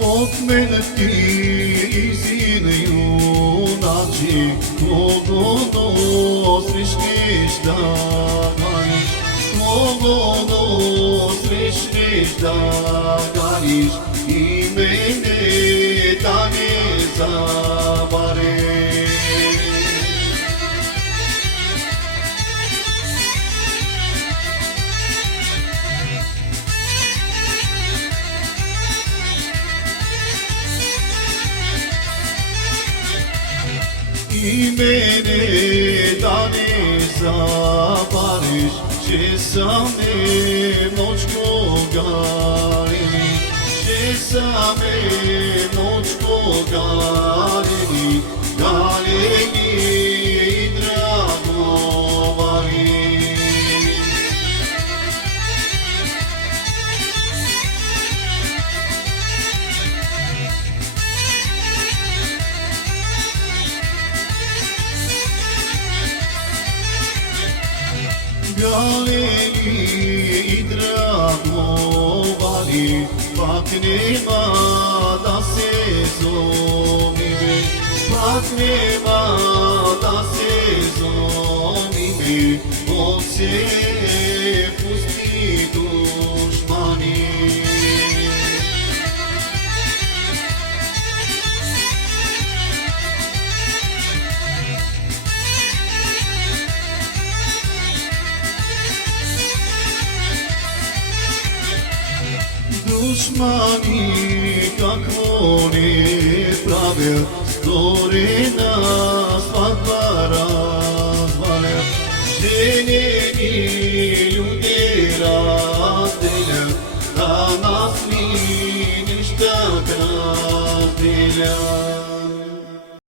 От мене ти изина юначе, кого носиш да ганиш, кого носиш да ганиш, и мене да не забравиш. И мене да не забравиш, че съм немножко галени, че съм немножко галени, галени и драговани. Галени и драговани, пак нема да се зомиме, пак нема да се зомиме, от се пусти душмани. Душмани какво не правят, сторена